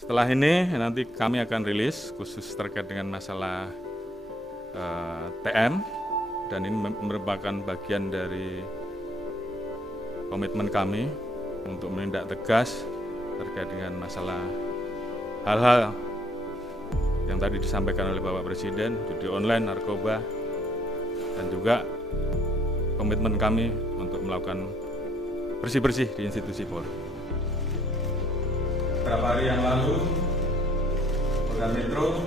Setelah ini nanti kami akan rilis khusus terkait dengan masalah TM, dan ini merupakan bagian dari komitmen kami untuk menindak tegas terkait dengan masalah hal-hal yang tadi disampaikan oleh Bapak Presiden, judi online, narkoba, dan juga komitmen kami untuk melakukan bersih-bersih di institusi Polri. Beberapa hari yang lalu, Polda Metro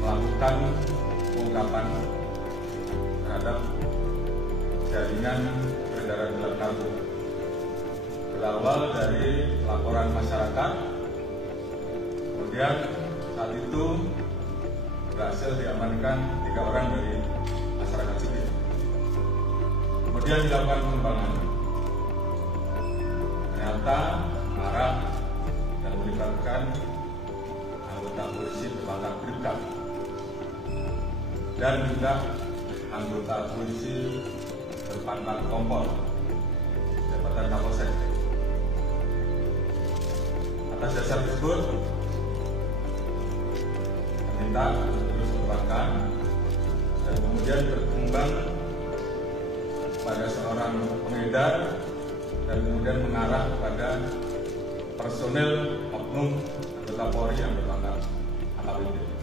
melakukan pengungkapan terhadap jaringan peredaran gelap narkoba. Berawal dari laporan masyarakat, kemudian saat itu berhasil diamankan 3 orang dari masyarakat sipil. Kemudian dilakukan pengembangan. Ternyata marah dan melibatkan anggota polisi berpangkat Bribka dan juga anggota polisi berpangkat Kompol, jabatan Kapolsek. Atas dasar tersebut, meminta untuk terus mengembangkan dan kemudian berkembang pada seorang pengedar dan kemudian mengarah kepada personel oknum anggota Polri yang berpangkat AKBP.